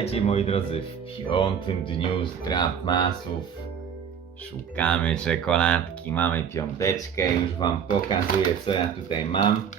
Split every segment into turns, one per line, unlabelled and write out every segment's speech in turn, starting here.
Witajcie moi drodzy w piątym dniu zdrab masów. Szukamy czekoladki, mamy piąteczkę, już wam pokazuję co ja tutaj mam.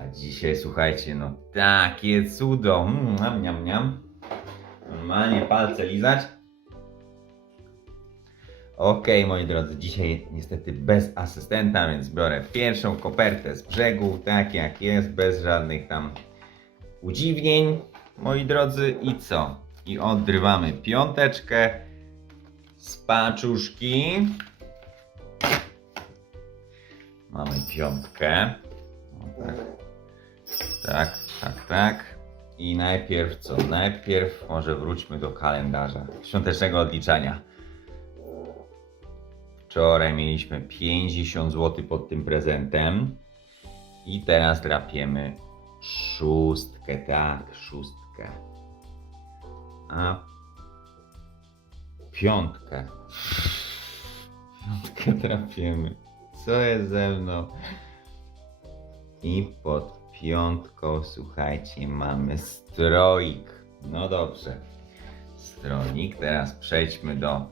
A dzisiaj słuchajcie, no takie cudo, mm, niam, niam. Normalnie palce lizać. Okej, moi drodzy, dzisiaj niestety bez asystenta, więc biorę pierwszą kopertę z brzegu, tak jak jest, bez żadnych tam udziwnień, moi drodzy. I co? I odrywamy piąteczkę z paczuszki. Mamy piątkę. Tak. tak, tak, tak. I najpierw co? Najpierw może wróćmy do kalendarza świątecznego odliczania. Wczoraj mieliśmy 50 zł pod tym prezentem. I teraz drapiemy szóstkę, tak, szóstkę. A piątkę. Piątkę trafiemy. Co jest ze mną? I pod piątką, słuchajcie, mamy stroik. No dobrze. Stroik. Teraz przejdźmy do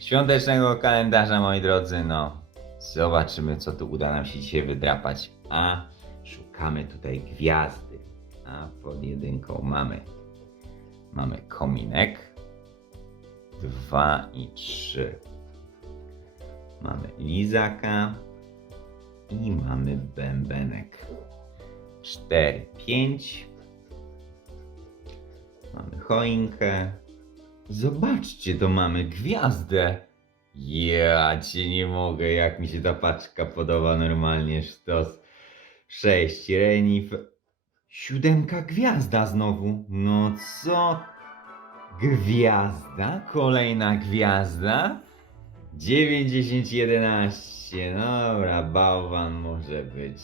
świątecznego kalendarza, moi drodzy. No, zobaczymy, co tu uda nam się dzisiaj wydrapać. A szukamy tutaj gwiazdy. A pod jedynką mamy mamy kominek. Dwa i trzy. Mamy lizaka i mamy bębenek. Cztery, pięć. Mamy choinkę. Zobaczcie, to mamy gwiazdę. Ja cię nie mogę, jak mi się ta paczka podoba normalnie. Sztos. Sześć renif. Siódemka gwiazda znowu. No co? Gwiazda? Kolejna gwiazda? 9, 10, 11. Dobra, bałwan może być.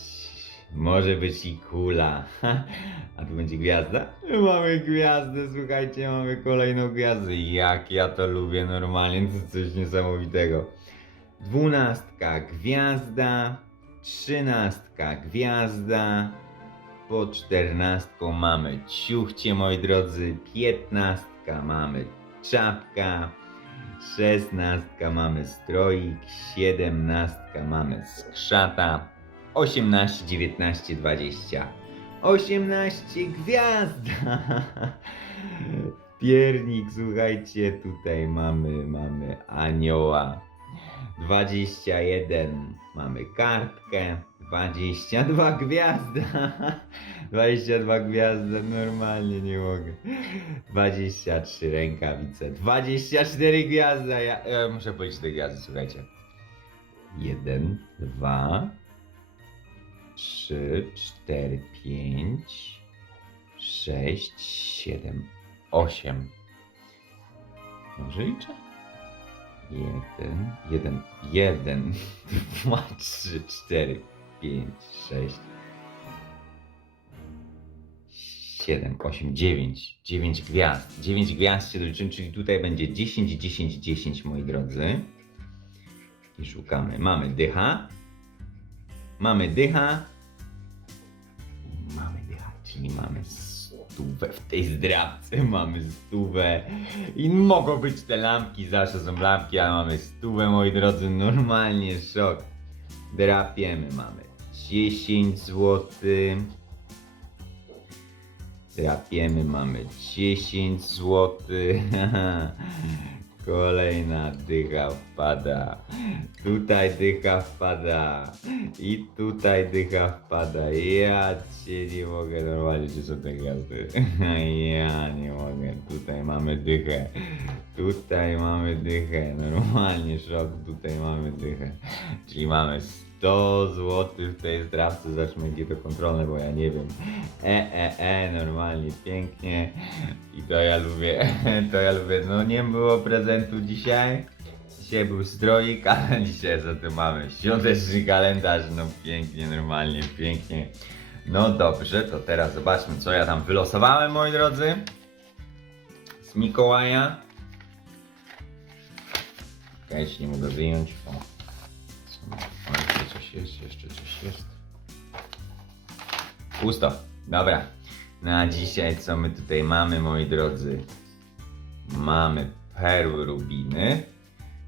Może być i kula. A tu będzie gwiazda? Mamy gwiazdę, słuchajcie, mamy kolejną gwiazdę. Jak ja to lubię normalnie, to coś niesamowitego. Dwunastka gwiazda, trzynastka gwiazda, po czternastką mamy ciuchcie, moi drodzy, piętnastka mamy czapka, szesnastka mamy stroik, siedemnastka mamy skrzata, osiemnaście, dziewiętnaście, dwadzieścia. 18 gwiazda! Piernik, słuchajcie, tutaj mamy, mamy anioła. 21 mamy kartkę, 22 gwiazda, 22 gwiazda, normalnie nie mogę. 23 rękawice, 24 gwiazda, ja, ja muszę powiedzieć te gwiazdy, słuchajcie. 1, 2, 3, 4, 5, 6, 7, 8. Może liczę? Jeden, jeden, jeden, dwa, trzy, cztery, pięć, sześć, siedem, osiem, dziewięć. Dziewięć gwiazd. Dziewięć gwiazd się doliczymy, czyli tutaj będzie 10, 10, 10, moi drodzy. I szukamy. Mamy dycha. Mamy dycha. Mamy dycha, czyli mamy stówę w tej zdrabce. Mamy stówę. I mogą być te lampki, zawsze są lampki, ale mamy stówę, moi drodzy, normalnie szok. Drapiemy, mamy 10 zł. Drapiemy, mamy 10 zł. Kolejna dycha wpada. Tutaj dycha wpada. I tutaj dycha wpada. Ja cię nie mogę normalnie, czy są te gwiazdy. Ja nie mogę. Tutaj mamy dychę. Tutaj mamy dychę. Normalnie szok. Tutaj mamy dychę. Czyli mamy 100 zł w tej zdrawce. Gdzie to kontrolne, bo ja nie wiem. E, e, e, normalnie, pięknie. I to ja lubię. To ja lubię. No nie było prezentu dzisiaj. Dzisiaj był stroik, ale dzisiaj za to mamy świąteczny kalendarz. No pięknie, normalnie, pięknie. No dobrze, to teraz zobaczmy, co ja tam wylosowałem, moi drodzy. Z Mikołaja. Okej, okay, nie mogę wyjąć. O. Jest, jeszcze coś jest. Pusto. Dobra. No a dzisiaj co my tutaj mamy, moi drodzy? Mamy perły rubiny,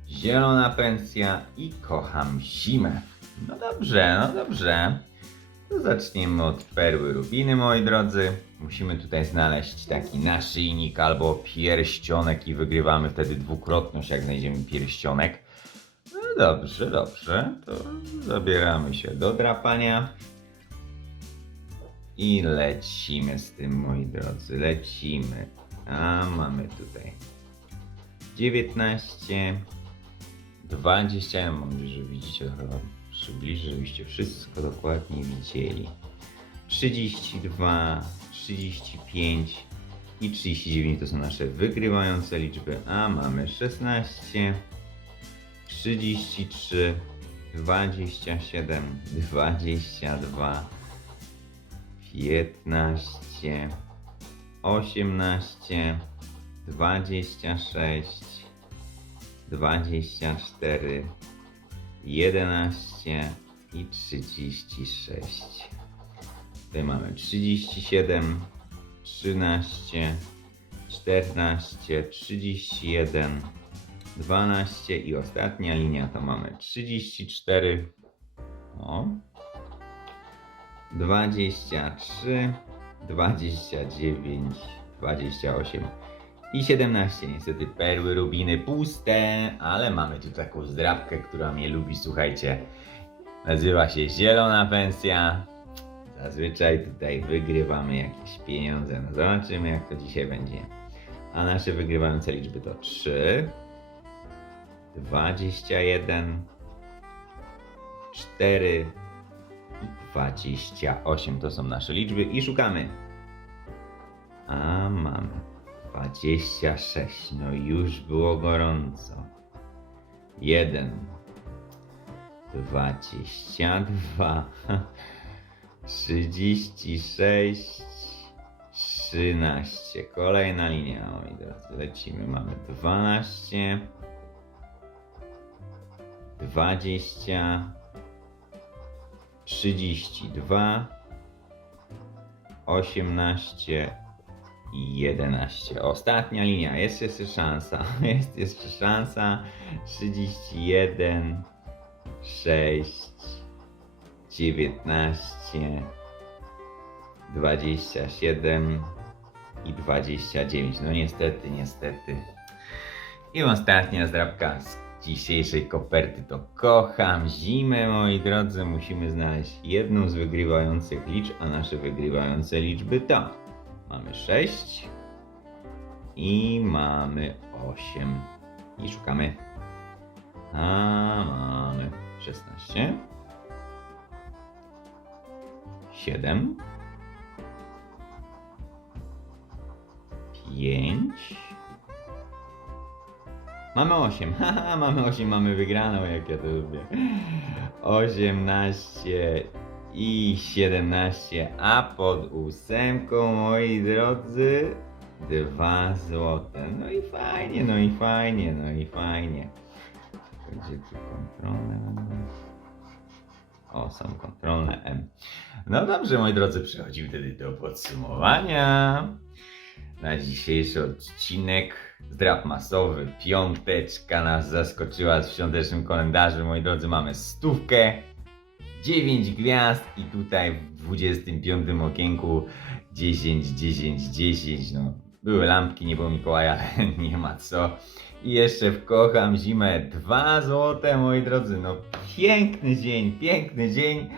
zielona pensja i kocham zimę. No dobrze, no dobrze. To zaczniemy od perły rubiny, moi drodzy. Musimy tutaj znaleźć taki naszyjnik albo pierścionek i wygrywamy wtedy dwukrotność, jak znajdziemy pierścionek. Dobrze, dobrze. To zabieramy się do drapania. I lecimy z tym, moi drodzy. Lecimy. A mamy tutaj 19, 20. Ja mam nadzieję, że widzicie trochę przybliżę, żebyście wszystko dokładnie widzieli. 32, 35 i 39 to są nasze wygrywające liczby, a mamy 16, 33, 27, 22, 15, 18, 26, 24, 11 i 36. Tutaj mamy 37, 13, 14, 31, 12 i ostatnia linia to mamy 34, o, 23, 29, 28 i 17. Niestety perły, rubiny puste, ale mamy tu taką zdrabkę, która mnie lubi, słuchajcie. Nazywa się Zielona Pensja. Zazwyczaj tutaj wygrywamy jakieś pieniądze. No zobaczymy jak to dzisiaj będzie. A nasze wygrywające liczby to 3, 21, 4 i 28. To są nasze liczby i szukamy. A mamy 26. No już było gorąco. 1 22 36 13 Kolejna linia, moi drodzy. Lecimy. Mamy 12 20 32 18 i 11. Ostatnia linia. Jest jeszcze szansa. Jest jeszcze szansa. 31 6 19 27 i 29. No niestety, niestety. I ostatnia zdrabka dzisiejszej koperty to kocham zimę, moi drodzy. Musimy znaleźć jedną z wygrywających liczb, a nasze wygrywające liczby to mamy 6 i mamy 8. I szukamy. A mamy 16 7 5 Mamy 8. Haha, mamy 8, mamy wygraną, jak ja to lubię. 18 i 17, a pod ósemką, moi drodzy, 2 złote. No i fajnie, no i fajnie, no i fajnie. Gdzie tu kontrolne będą? O, są kontrolne M. No dobrze, moi drodzy, przechodzimy wtedy do podsumowania. Na dzisiejszy odcinek zdrab masowy, piąteczka nas zaskoczyła w świątecznym kalendarzu. Moi drodzy, mamy stówkę, 9 gwiazd i tutaj w 25 okienku 10, 10, 10. No, były lampki, nie było Mikołaja, ale nie ma co. I jeszcze w Kocham Zimę 2 złote, moi drodzy. No piękny dzień, piękny dzień.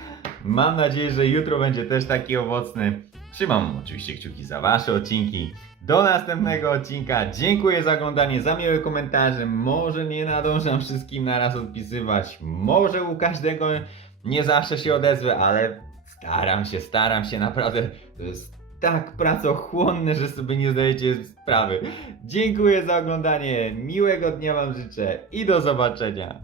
Mam nadzieję, że jutro będzie też taki owocny. Trzymam oczywiście kciuki za Wasze odcinki. Do następnego odcinka. Dziękuję za oglądanie, za miłe komentarze. Może nie nadążam wszystkim naraz odpisywać. Może u każdego nie zawsze się odezwę, ale staram się, staram się naprawdę. To jest tak pracochłonne, że sobie nie zdajecie sprawy. Dziękuję za oglądanie. Miłego dnia Wam życzę i do zobaczenia.